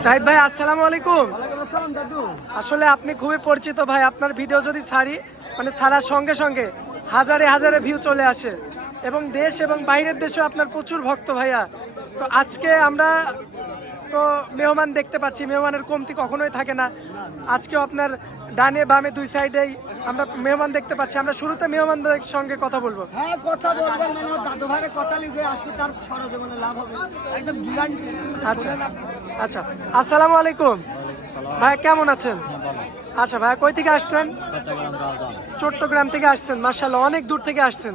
সাইদ ভাই আসসালামু আলাইকুম। দাদু আসলে আপনি খুবই পরিচিত ভাই, আপনার ভিডিও যদি ছাড়ি মানে ছাড়ার সঙ্গে সঙ্গে হাজারে হাজারে ভিউ চলে আসে এবং দেশ এবং বাইরের দেশেও আপনার প্রচুর ভক্ত ভাইয়া। তো আজকে আমরা তো মেহমান দেখতে পাচ্ছি, মেহমানের কমতি কখনোই থাকে না। আজকেও আপনার ডানে বামে দুই সাইডেই আমরা মেহমান দেখতে পাচ্ছি। আমরা শুরুতে মেহমানদের সঙ্গে কথা বলবো। হ্যাঁ কথা বলবেন, মানে দাদু ভাইয়ের কথা লিখে আসবে, তার সরজীবনে লাভ হবে, একদম গ্যারান্টি। আচ্ছা আচ্ছা, আসসালামু আলাইকুম ভাই, কেমন আছেন? আচ্ছা ভাই, কই থেকে আসছেন? চট্টগ্রাম থেকে আসছেন, মাশাআল্লাহ অনেক দূর থেকে আসছেন।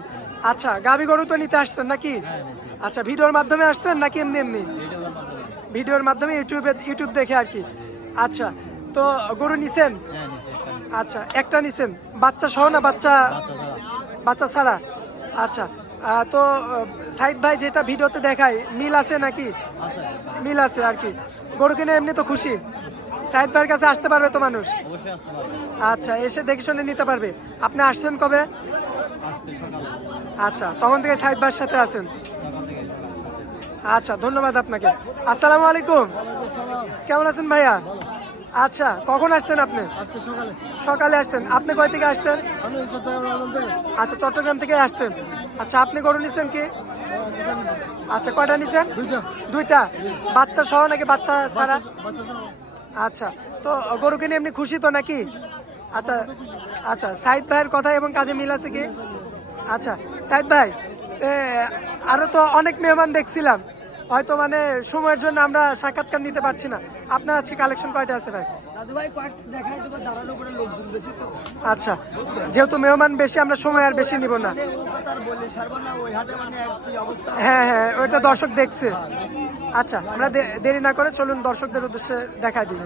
আচ্ছা, গাবি গরু তো নিতে আসছেন নাকি? আচ্ছা, ভিডিওর মাধ্যমে আসছেন নাকি এমনি এমনি? ভিডিওর মাধ্যমে ইউটিউব দেখে আর কি। আচ্ছা, তো গরু নিছেন? আচ্ছা, একটা নিছেন বাচ্চা সহ না বাচ্চা ছাড়া? আচ্ছা, তো সাইদ ভাই যেটা ভিডিওতে দেখায় মিল আছে নাকি? মিল আছে আর কি। গরু কিনে এমনি তো খুশি, সাইদ ভাইয়ের কাছে আসতে পারবে তো মানুষ? আচ্ছা, এসে দেখে শুনে নিতে পারবে। আপনি আসছেন কবে? আচ্ছা, তখন থেকে সাইদ ভাইয়ের সাথে আছেন। আচ্ছা, ধন্যবাদ আপনাকে। আসসালামু আলাইকুম, কেমন আছেন ভাইয়া? আচ্ছা, কখন আসছেন আপনি? সকালে আসছেন। আপনি কয় থেকে আসছেন? আচ্ছা, চট্টগ্রাম থেকে আসছেন। আচ্ছা, আপনি গরু নিছেন কি? আচ্ছা, কয়টা নিছেন? দুইটা। বাচ্চা সহ নাকি বাচ্চা ছাড়া? আচ্ছা, তো গরু কিনে এমনি খুশি তো নাকি? আচ্ছা আচ্ছা, সাইদ ভাইয়ের কথা এবং কাজে মিল আছে কি? আচ্ছা সাইদ ভাই, আরো তো অনেক মেহমান দেখছিলাম, হয়তো মানে সময়ের জন্য আমরা সাক্ষাৎকার নিতে পারছি না। আপনার আজকে কালেকশন কয়টা আছে ভাই? দাদু ভাই কয়েকটা দেখাই দেবো, দাঁড়ানো করে লোকজন বেশি তো। আচ্ছা, যেহেতু মেহমান বেশি, আমরা সময় আর বেশি নিব না। ও কথা আর বললে সারবো না, ওই হাটে মানে কি অবস্থা। হ্যাঁ হ্যাঁ, ওইটা দর্শক দেখছে। আচ্ছা, আমরা দেরি না করে চলুন দর্শকদের উদ্দেশ্যে দেখাই দিই।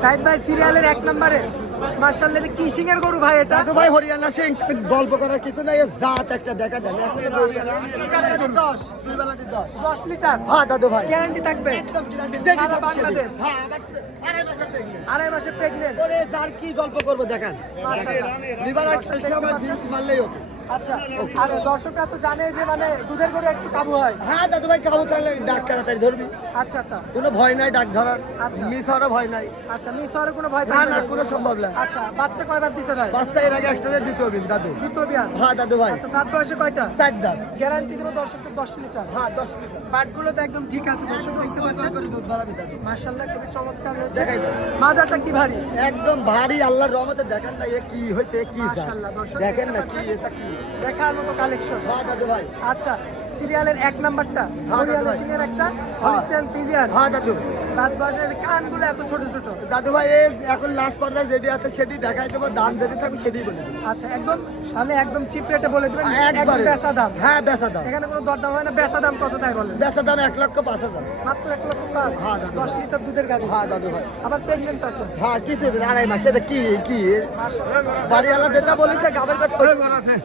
সাইদ ভাই সিরিয়ালের 1 নম্বরে মাশাআল্লাহ, কি সিংয়ের গরু ভাই এটা? দাদু ভাই হরিয়ানা সিং, গল্প করার কিছু নাই, জাত একটা দেখা দেন। 10 দুই বেলাতে 10 লিটার। হ্যাঁ দাদু ভাই, গ্যারান্টি থাকবে একদম গ্যারান্টি। সারা বাংলাদেশ। হ্যাঁ, আড়াই মাসে প্রেগনেন্ট। ওরে তার কি গল্প করবো দেখান। লিভার আর ক্যালসিয়াম আর জিন্স মারলেই ওকে। আচ্ছা, আর দর্শকরা তো জানে যে মানে দুধের গরু একটু কাবু হয়। হ্যাঁ দাদু ভাই, কাবু তাহলে ডাক তাড়াতাড়ি ধরবি। আচ্ছা আচ্ছা, কোনো ভয় নাই ডাক ধরার। আচ্ছা। মিস হওয়ার ভয় নাই। আচ্ছা, মিস হওয়ার কোনো ভয় না থাকে না, কোনো সম্ভব না। আচ্ছা, বাচ্চা কয়বার দিছে ভাই? বাচ্চা এর আগে একটা দ্বিতীয় বিন দাদু। দ্বিতীয় বিয়ান। হ্যাঁ দাদু ভাই। আচ্ছা, দাঁত বয়সে কয়টা? 4 দাঁত। গ্যারান্টি দেব দর্শকদের 10 লিটার। হ্যাঁ 10 লিটার। বাটগুলো তো একদম ঠিক আছে, দর্শক দেখতে পাচ্ছেন। করে দুধ বাড়াবি দাদু। মাশাআল্লাহ, খুবই চমৎকার হয়েছে। দেখাই তো। মাজাটা কি ভারী? একদম ভারী, আল্লাহর রহমতে। দেখেন না এ কি হইতে কি যায়। মাশাআল্লাহ, দর্শক দেখেন না দেখতে কি এটা কি। দেখার মতো কালেকশন। হ্যাঁ দাদু ভাই। আচ্ছা, সিরিয়ালের 1 নাম্বারটা হ্যাঁ, দাদু হরিয়ানা ভাই। সিংয়ের একটা হলিস্টিয়ান ফ্রিজিয়ান। হ্যাঁ দাদু। দাঁত বয়সের কানগুলো এত ছোট ছোট। দাদু ভাই এই এখন লাস্ট পর্যায়ে যেটি আছে সেটি দেখাই দেবো, দাম যেটি থাকবে সেটি বলে দেবো। আচ্ছা, একদম তাহলে একদম চিপ রেটে বলে দিবেন, একদম একবারে বেচা দাম। হ্যাঁ বেচা দাম। এখানে কোনো দরদাম হয় না, বেচা দাম কত তাই বলেন? বেচা দাম 1,05,000। মাত্র 1,05,000। হ্যাঁ, দাদু। 10 লিটার দুধের গাড়ি। হ্যাঁ দাদু ভাই। আবার প্রেগনেন্ট আছে। হ্যাঁ কিছু দিন, 2.5 মাস। এটা কি কি মাশাআল্লাহ। বাড়িওয়ালা যেটা বলেছে গাবের কথা আছে।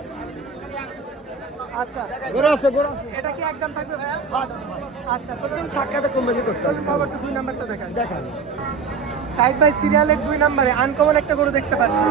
আচ্ছা, বড় আছে বড়। এটা কি একদম থাকবে ভাইয়া? হ্যাঁ দাদু ভাই। আচ্ছা, তো সাক্ষাতে কম বেশি করতে হবে। চলুন পরবর্তী 2 নাম্বারটা দেখান। দেখান। সাইদ ভাই সিরিয়ালের 2 নম্বরে আনকমন একটা গরু দেখতে পাচ্ছি।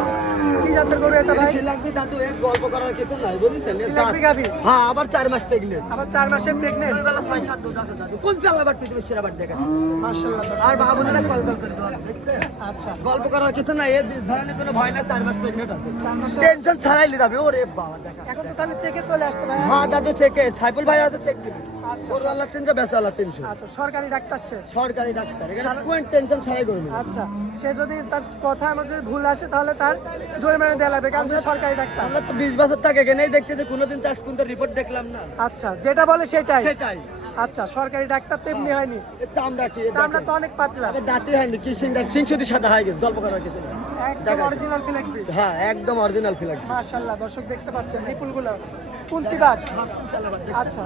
কি জাতের গরু এটা ভাই? লাগবে দাদু, এর গল্প করার কিছু নাই বুঝেছেন। এর লাগবে দাঁত- গাভী? হ্যাঁ, আবার 4 মাস প্রেগনেন্ট। আবার 4 মাসের প্রেগনেন্ট। দুই বেলা 6-7 দুধ আছে দাদু। কোন চালাবার পৃথিবীর সেরা বাট দেখেন। মাশাআল্লাহ। আর বাবুরা কল কল করে দেওয়া দেখছেন। আচ্ছা, গল্প করার কিছু নাই, এর ধরনের কোনো ভয় নাই। 4 মাস প্রেগনেন্ট আছে। 4 মাসে টেনশন ছাড়াইলে যাবে। ওরে বাবা দেখা। এখন তো তাহলে চেকে চলে আসতে ভাই। হ্যাঁ দাদু, থেকে সাইফুল ভাই আছে, চেক দিবি। আচ্ছা, ওর আল্লাহ 300, বেচা আল্লাহ 300। আচ্ছা, সরকারি ডাক্তার সে। সরকারি ডাক্তার, এখানে কোন টেনশন ছাড়াই করবে। আচ্ছা, সে যদি তার কথা আমার যদি ভুল আসে তাহলে তার জরিমানা দেওয়া লাগবে, কারণ সে সরকারি ডাক্তার। আমরা তো 20 বছর থেকে এখানেই দেখতে যে কোনোদিন তো আজ পর্যন্ত রিপোর্ট দেখলাম না। আচ্ছা, যেটা বলে সেটাই। সেটাই। আচ্ছা, সরকারি ডাক্তার তো এমনি হয়নি, এর চামড়া কি, এর চামড়া দেখেন। তো অনেক পাতলা, আবার দাঁতই হয়নি, কি সিংদার সিং শুধু সাদা হয়ে গেছে। গল্প করার কিছু না। একদম দেখাই। অরিজিনাল ফিলাকবি। হ্যাঁ একদম অরিজিনাল ফিল লাগছে। মাশাআল্লাহ, দর্শক দেখতে পাচ্ছেন নিপুলগুলো কুঞ্চি বাট। আচ্ছা,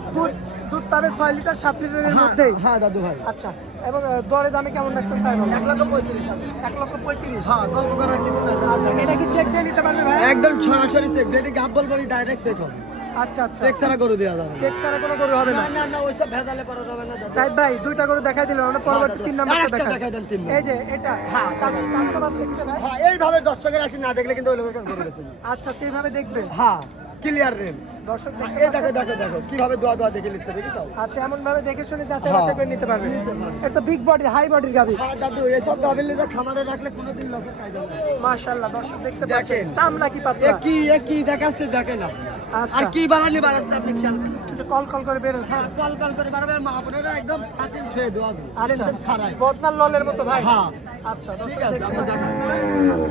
দুধ পাবে 6 লিটার 7 লিটারের মধ্যেই। হ্যাঁ দাদু ভাই। আচ্ছা, এবং দরে দামে কেমন রাখছেন তাই বলেন? 1,35,000। 1,35,000। হ্যাঁ, গল্প করার কিছু না। আচ্ছা, এটা কি চেক দিয়ে নিতে পারবে ভাই? একদম সরাসরি চেক, যেটি গাব বলবো ডাইরেক্ট চেক হবে। আচ্ছা আচ্ছা, চেক ছাড়া করে দেওয়া যাবে না। চেক ছাড়া কোনো গরু হবে না। না না না, ওইসব ভেজালে করা যাবে না দাদু। সাইদ ভাই 2টা গরু দেখাই দিলাম, আমরা পরবর্তী 3 নাম্বারটা আরেকটা দেখাই। দেখাই দেন, 3 এই যে এটা, হ্যাঁ, কাস্টমার দেখছে ভাই। হ্যাঁ, এইভাবে দর্শকের আসি না দেখলে কিন্তু ওই লোকের কাছে করবে তুমি। আচ্ছা, সেইভাবে দেখবে। হ্যাঁ ক্লিয়ার রেঞ্জ। দর্শক দেখতে এই দেখো দেখো দেখো কিভাবে দোয়া দোয়া দেখে লিখতে দেখিস। আচ্ছা, এমন ভাবে দেখে শুনে যাচাই বাছাই করে নিতে পারবে। এটা তো বিগ বডি, হাই বডির গাবি। হ্যাঁ দাদু, এসব গাভীর লিজা খামারে রাখলে কোনোদিন লসের কায়দা নেই। মাশাআল্লাহ, দর্শক দেখতে পাচ্ছেন দেখেন। চামড়া কি এ পাতলা। কি দেখাচ্ছে দেখেন আপনি। আচ্ছা, আর কি বাড়ালি বাড়াচ্ছে আপনি খেয়াল করেন। এটা কল কল করে বের হচ্ছে। হ্যাঁ, কল কল করে বাড়াবে, মা বোনেরা একদম হাতিল ছুঁয়ে দেওয়া হবে। আচ্ছা, টেনশন ছাড়াই। বদনার ললের মতো ভাই। হ্যাঁ আচ্ছা, ঠিক দর্শক আছে, দেখতে আপনি পাচ্ছেন। দেখান।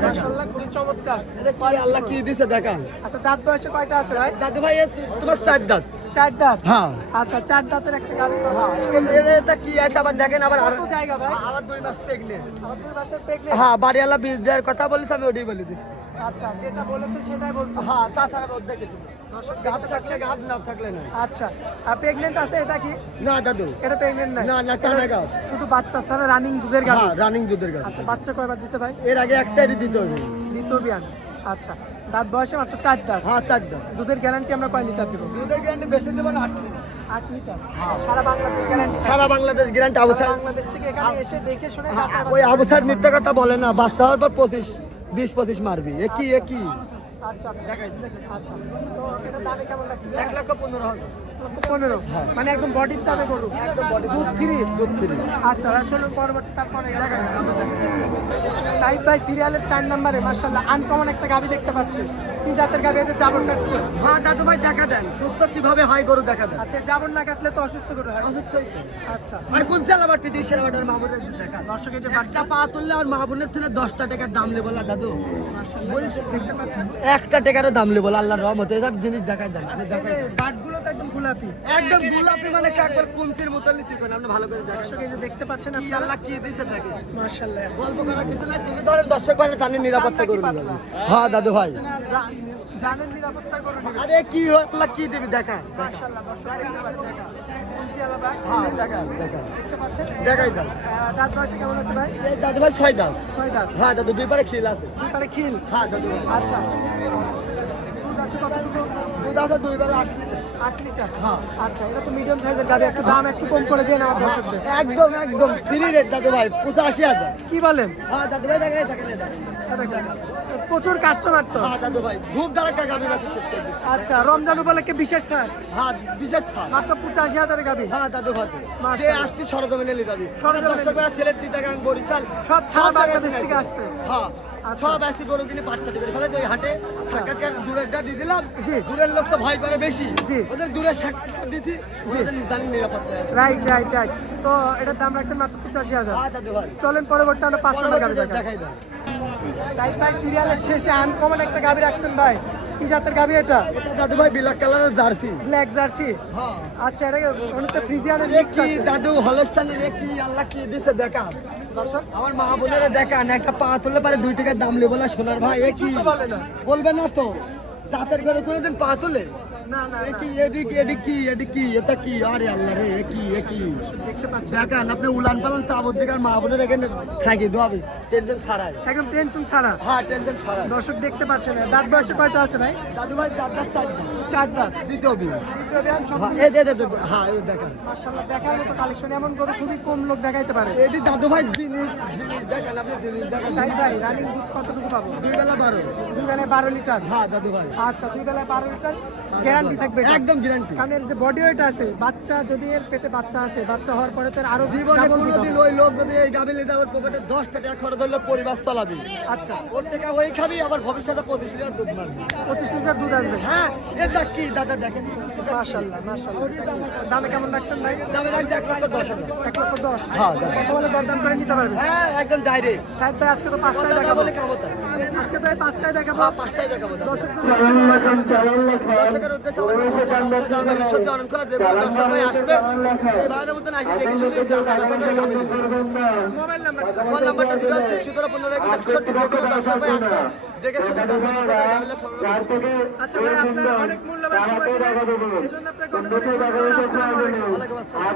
মাশাআল্লাহ, খুবই চমৎকার। এই কয় আল্লাহ কি দিছে দেখান। আচ্ছা, দাঁত বয়সে কয়টা আছে ভাই? দাদু ভাই তোমার 4 দাঁত। 4 দাঁত। হ্যাঁ আচ্ছা, 4 দাঁতের একটা গাবি। হ্যাঁ, এটা কি আছে আবার দেখেন, আবার কত জায়গা ভাই? আবার 2 মাস প্রেগনেন্ট। আবার 2 মাসের প্রেগনেন্ট। হ্যাঁ, বাড়িওয়ালা বীজ দেওয়ার কথা বলেছে, আমি ওটাই বলে দিচ্ছি। আচ্ছা, যেটা বলেছে সেটাই বলছে। হ্যাঁ, তাছাড়া ওর দেখে তুমি দর্শক গাব দেখতে থাকলে পাচ্ছেন। গাব না থাকলে না। আচ্ছা, আর প্রেগনেন্ট আছে এটা কি? না দাদু, এটা প্রেগনেন্ট নাই। না, টানা গাব। শুধু বাচ্চা ছাড়া রানিং দুধের গাবি। হ্যাঁ, রানিং দুধের গাব। আচ্ছা, বাচ্চা কয়বার দিছে ভাই? এর আগে একটাই দিতে হবে। দ্বিতীয় বিয়ান। আচ্ছা, দাঁত বয়সে মাত্র 4 দাঁত। হ্যাঁ, 4 দাঁত। দুধের গ্যারান্টি আমরা কয় লিটার দেবো? দুধের গ্যারান্টি বেশি দেবো না, 8 লিটার। 8 লিটার। সারা বাংলাদেশ গ্যারান্টি। সারা বাংলাদেশ গ্যারান্টি। আবু স্যার, বাংলাদেশ থেকে এখানে এসে দেখে শুনে হ্যাঁ, যাচাই ওই বাছাই আবু স্যার মিথ্যা কথা বলে না, বাচ্চা হওয়ার পর 20-25 মারবি। এ কি আচ্ছা, আচ্ছা, দেখাই। আচ্ছা। তো এটা দামে কেমন লাগছে? 1,15,000। 15। মানে একদম বডির দামে করুন। একদম body দুধ ফ্রি। দুধ ফ্রি। আচ্ছা, চলুন পরবর্তী তারপরে সাইড বাই সিরিয়ালের 4 নম্বরে মাশাআল্লাহ আনকমন একটা গাবি দেখতে পাচ্ছি। কি জাতের গাবি? এটা জাবর কাটছে। হ্যাঁ দাদু ভাই, দেখা দেন সুস্থ কিভাবে হয় গরু, দেখা দেন। আচ্ছা, জাবর না কাটলে তো অসুস্থ করে হয়। অসুস্থই তো। আচ্ছা, আর কোন চালা বাটি দিয়ে সেরা বাটার মাহবুবের দেখা। দর্শক এই যে একটা পা তুললে আর মাহবুবের থেকে 10টা টাকার দাম লেবো না দাদু। মাশাআল্লাহ দর্শক দেখতে পাচ্ছেন। 1টা টাকারও দাম লেবো, আল্লাহর রহমতে এসব জিনিস দেখা দেন। আপনি এই দেখাই যে দেন। বাটগুলো তো একদম গোলাপি। একদম গোলাপি, মানে একবার কুঞ্চির মতো নিতে করেন, আপনি ভালো করে দেখেন। দর্শক এই যে দেখতে পাচ্ছেন কি আপনারা। আল্লাহ কি দিতে দেখে। মাশাআল্লাহ। গল্প করার কিছু নাই, তুলে ধরেন দর্শক ভাই জানেন নিরাপত্তা করুন। হ্যাঁ দাদু ভাই, জানেন নিরাপত্তা করুন। আরে কি হয় আল্লাহ কি দিবি দেখা। মাশাআল্লাহ দর্শক দেখতে পাচ্ছেন। ইনশাআল্লাহ ভাই। হ্যাঁ দেখা দেখা দেখতে পাচ্ছেন। দেখাই দাও। দাঁত বয়সে কেমন আছে ভাই? এই দাদু ভাই 6 দাম। 6 দাঁত। হ্যাঁ দাদু, 2 পারে খিল আছে। দুপারে খিল। হ্যাঁ দাদু ভাই। আচ্ছা, দুধ আছে কতটুকু? দুধ আছে 2 বেলা 8 লিটার। 8 লিটার। হ্যাঁ। আচ্ছা, এটা তো মিডিয়াম সাইজের গাড়ি, একটু দাম একটু কম করে দেন আমার দর্শকদের। একদম একদম ফ্রি রেট দাদু ভাই, 85,000। কি বলেন? হ্যাঁ দাদু ভাই, দেখাই দেখেন দেখেন। এটা দেখেন। প্রচুর কাস্টমার তো। হ্যাঁ দাদু ভাই, ধূপ দ্বারা গাবি না শেষ করে দিই। আচ্ছা, রমজান উপলক্ষে বিশেষ ছাড়। হ্যাঁ, বিশেষ ছাড়। মাত্র 85,000 গাবি। হ্যাঁ দাদু ভাই, মাশাআল্লাহ। যে আসবি সরজমিনে নিয়ে যাবি। সরজমিনে। দর্শকরা ছেলের চিটাগাং বরিশাল সব ছাড়া জায়গা বাংলাদেশ থেকে আসছে। আসছে। হ্যাঁ, আচ্ছা। সব আসছি গরু কিনে পাটপাটি করে ফেলে ওই হাটে। সাক্ষাৎকার দূরেরটা দিয়ে দিলাম। জি। দূরের লোক তো ভয় করে বেশি। জি। ওদের দূরের সাক্ষাৎকার দিচ্ছি, ওদের জানি নিরাপত্তায় আছে। Right right right. তো এটার দাম রাখছেন মাত্র 85,000। হ্যাঁ দাদু ভাই, চলেন পরবর্তী আমরা 5 নম্বর গাবি পরবর্তীতে দেখাই। দেখাই দাও। সাইড বাই সিরিয়ালের শেষে আনকমন একটা গাবি রাখছেন ভাই। কি জাতের গাবি এটা? এটা দাদু ভাই ব্ল্যাক কালারের জার্সি। Black jersey. হ্যাঁ, আচ্ছা, এটা অনেকটা ফ্রিজিয়ানের এ মিক্স কি আছে। দাদু হলস্টাইনের, এ কি আল্লাহ কি দিছে দেখা। দর্শক আমার মা বোনেরা দেখান, একটা পা তুললে পারে 2 টাকার দাম লেবো না সোনার ভাই। এ কি কিছু তো বলে না। বলবে না তো, জাতের ঘরে কোনোদিন পা তুলে। না না এ না। কি এদিক এদিক কি এদিক কি এটা কি, আরে আল্লাহ রে, এ কি দেখতে পাচ্ছেন দেখান। আপনি উলান পালান তাবর দেখার মা বোনের এখানে থাকি দোয়াবি, টেনশন ছাড়াই। একদম টেনশন ছাড়া। হ্যাঁ, টেনশন ছাড়াই। দর্শক দেখতে পাচ্ছেন। দাঁত বয়সে কয়টা আছে ভাই? দাদু ভাই দাদা 4 দাম। 4 দাঁত। দ্বিতীয় বিয়ে। দ্বিতীয় বিয়ান সব হ্যাঁ, এই দে হ্যাঁ, এই দেখান। মাশাআল্লাহ দেখার মতো কালেকশন। এমন করে খুবই কম লোক দেখাইতে পারে। এটি দাদু ভাই জিনিস দেখেন, আপনি জিনিস দেখেন। সাইড ভাই রানিং দুধ কতটুকু পাবো? 2 বেলা 12। 2 বেলায় 12 লিটার। হ্যাঁ দাদু ভাই, আচ্ছা, 2 বেলায় 12 লিটার গ্যারান্টি থাকবে এটা? একদম গ্যারান্টি। কারণ এর যে বডি ওয়েট আছে, বাচ্চা যদি এর পেটে বাচ্চা আসে, বাচ্চা হওয়ার পরে তো এর আরো জীবনে double দুধ কোনোদিন হবে। ওই লোক যদি এই গাভী লিদা ওর পকেটে 10 টাকা খরচ হলে পরিবার চালাবি। আচ্ছা, ওর টাকা ওই খাবি, আবার ভবিষ্যতে 25 লিটার দুধ মারবি। 25 লিটার দুধ আসবে। হ্যাঁ, এটা কি দাদা দেখেন। মাশাআল্লাহ মাশাআল্লাহ। দামে কেমন রাখছেন ভাই? দামে রাখছি 1,10,000। 1,10,000। হ্যাঁ, দাদা। কত বলে দরদাম করে নিতে পারবে? হ্যাঁ, একদম ডাইরেক্ট। সাইড ভাই আজকে তো 5টায় কথা দেখাবো। বলে কামতা। আজকে তো এই 5টায় দেখাবো। হ্যাঁ, 5টাই দেখাবো দাদা। দর্শকদের দর্শকের উদ্দেশ্যে আমার ঈশ্বর অরণ খোলা, যে কোনো দর্শক ভাই আসবে এই ভাইয়ের মতন আসি দেখে শুনে দাদা ব্যথা করে গাভী নেবে। Mobile number. মোবাইল নাম্বারটা 0161561 যে কোনো দর্শক ভাই আসবে দেখে শুনে দাদা ব্যথা করে গাভী নেবে। আচ্ছা ভাই, আপনার অনেক মূল্যবান সময় দিলেন। এজন্য আপনাকে অনেক অনেক ধন্যবাদ। আসসালামু আলাইকুম। ওয়ালাইকুম আসসালাম।